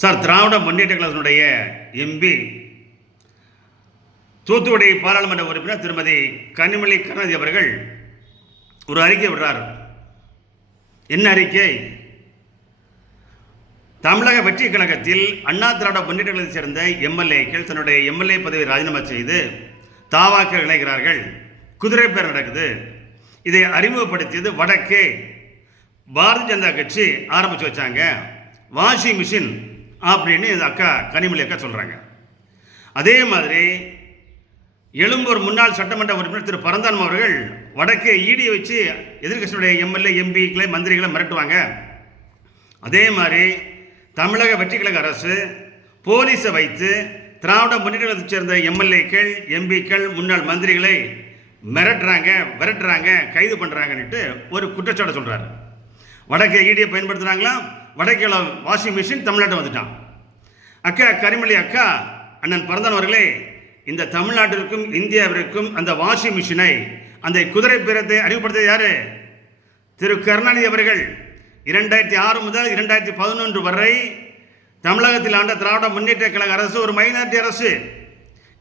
Sir, Dravida Munnetra கழகத்தினுடைய MP Thoothukudi பாராளுமன்ற உறுப்பினர் திருமதி கனிமொழி கருணாநிதி அவர்கள் ஒரு அறிக்கை விடுறார். என்ன அறிக்கை? தமிழக வெற்றி கழகத்தில் அண்ணா திராவிட முன்னேற்ற கழகத்தை சேர்ந்த எம்எல்ஏக்கள் தன்னுடைய எம்எல்ஏ பதவியை ராஜினாமா செய்து தாவாக்கள் இணைகிறார்கள். குதிரை பேர் நடக்குது. இதை அறிமுகப்படுத்தியது வடக்கே பாரதிய ஜனதா கட்சி ஆரம்பித்து வச்சாங்க. வாஷிங் மிஷின் அப்படின்னு அக்கா கனிமொழி அக்கா சொல்கிறாங்க. அதே மாதிரி எழும்பூர் முன்னாள் சட்டமன்ற உறுப்பினர் திரு பரந்தானம் அவர்கள் வடக்கே ஈடியை வச்சு எதிர்கட்சியுடைய எம்எல்ஏ எம்பிக்களை மந்திரிகளை மிரட்டுவாங்க. அதே மாதிரி தமிழக வெற்றி கழக அரசு போலீஸை வைத்து திராவிட முன்னேற்ற கழகத்தைச் சேர்ந்த எம்எல்ஏக்கள் எம்பிக்கள் முன்னாள் மந்திரிகளை மிரட்டுறாங்க, விரட்டுறாங்க, கைது பண்ணுறாங்கன்னுட்டு ஒரு குற்றச்சாட்டு சொல்கிறார். வடக்கே ஈடியை பயன்படுத்துகிறாங்களா? வடக்கே வாஷிங் மிஷின் தமிழ்நாட்டை வந்துட்டான். அக்கா கனிமொழி அக்கா, அண்ணன் பரந்தானம் அவர்களே, இந்த தமிழ்நாட்டிற்கும் இந்தியாவிற்கும் அந்த வாஷிங் மிஷினை, அந்த குதிரை பேரத்தை அறிமுகப்படுத்தியது யாரு? திரு கருணாநிதி அவர்கள். 2006 முதல் 2011 வரை தமிழகத்தில் ஆண்ட திராவிட முன்னேற்ற கழக அரசு ஒரு மைனாரிட்டி அரசு.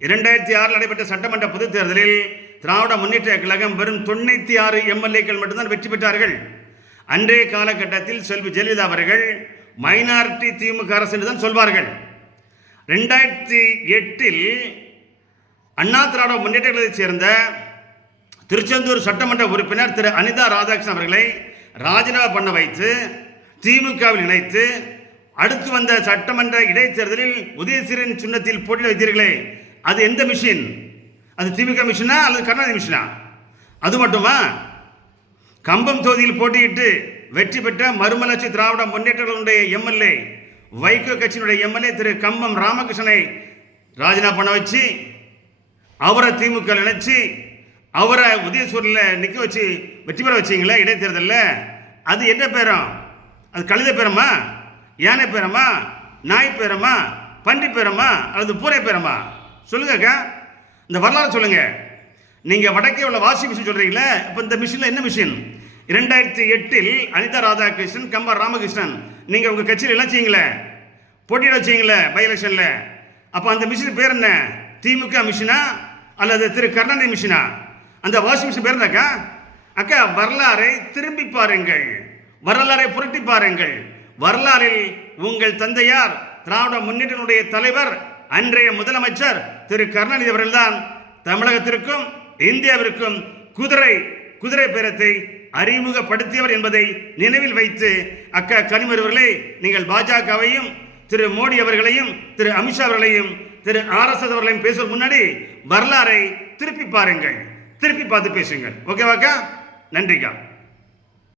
2006 நடைபெற்ற சட்டமன்ற பொதுத் தேர்தலில் திராவிட முன்னேற்ற கழகம் வெறும் 96 எம்எல்ஏக்கள் மட்டும்தான் வெற்றி பெற்றார்கள். அன்றைய காலகட்டத்தில் செல்வி ஜெயலலிதா அவர்கள் மைனாரிட்டி திமுக அரசு என்று தான் சொல்வார்கள். 2008 அண்ணா திராவிட முன்னேற்ற கழகத்தைச் சேர்ந்த திருச்செந்தூர் சட்டமன்ற உறுப்பினர் திரு அனிதா ராதாகிருஷ்ணன் அவர்களை ராஜினாமா பண்ண வைத்து திமுகவில் இணைத்து அடுத்து வந்த சட்டமன்ற இடைத்தேர்தலில் உதயசூரியன் சின்னத்தில் போட்டியில் வைத்தீர்களே, அது எந்த மிஷின்? அது திமுக மிஷினா அல்லது கருணாநிதி மிஷினா? அது மட்டுமா? கம்பம் தொகுதியில் போட்டியிட்டு வெற்றி பெற்ற மறுமலர்ச்சி திராவிட முன்னேற்றங்களுடைய எம்எல்ஏ வைகோ கட்சியினுடைய எம்எல்ஏ திரு கம்பம் ராமகிருஷ்ணனை ராஜினாமா பண்ண வச்சு அவரை திமுக நினைச்சு அவரை உதயசூரில் நிற்க வச்சு வெற்றி பெற வச்சிங்களே இடைத்தேர்தலில், அது என்ன பேரம்? அது கழுத பேரமா, யானை பேரமா, நாய் பேரமா, பன்றி பேரமா அல்லது பூரை பேரமா? சொல்லுங்கக்கா, இந்த வரலாறு சொல்லுங்க. நீங்கள் வடக்கே உள்ள வாஷிங் மிஷின் சொல்கிறீங்களே, இப்போ இந்த மிஷினில் என்ன மிஷின்? 2008 அனிதா ராதாகிருஷ்ணன், கம்பா ராமகிருஷ்ணன் நீங்கள் உங்கள் கட்சியில் எல்லாம் செய்யுங்களே, போட்டியிட வச்சிங்களே பை எலெக்ஷனில், அப்போ அந்த மிஷின் பேர் என்ன? திமுக மிஷினா அல்லது திரு கருணாநிதி மிஷினா? அந்த வாஷிங் மிஷின் பேர் என்னக்கா? அக்கா, வரலாறை திரும்பி பாருங்கள், வரலாறை புரட்டி பாருங்கள். வரலாறில் உங்கள் தந்தையார் திராவிட முன்னேற்றனுடைய தலைவர் அன்றைய முதலமைச்சர் திரு கருணாநிதி அவர்கள்தான் தமிழகத்திற்கும் இந்தியாவிற்கும் குதிரை பேரத்தை அறிமுகப்படுத்தியவர் என்பதை நினைவில் வைத்து அக்கா கனிமொழி அவர்களே, நீங்கள் பாஜகவையும் திரு மோடி அவர்களையும் திரு அமித்ஷா அவர்களையும் திரு RSS அவர்களையும் பேசுவதற்கு முன்னாடி வரலாறை திருப்பி பாருங்கள், திருப்பி பார்த்து பேசுங்கள். ஓகேவாக்கா? நன்றிக்கா.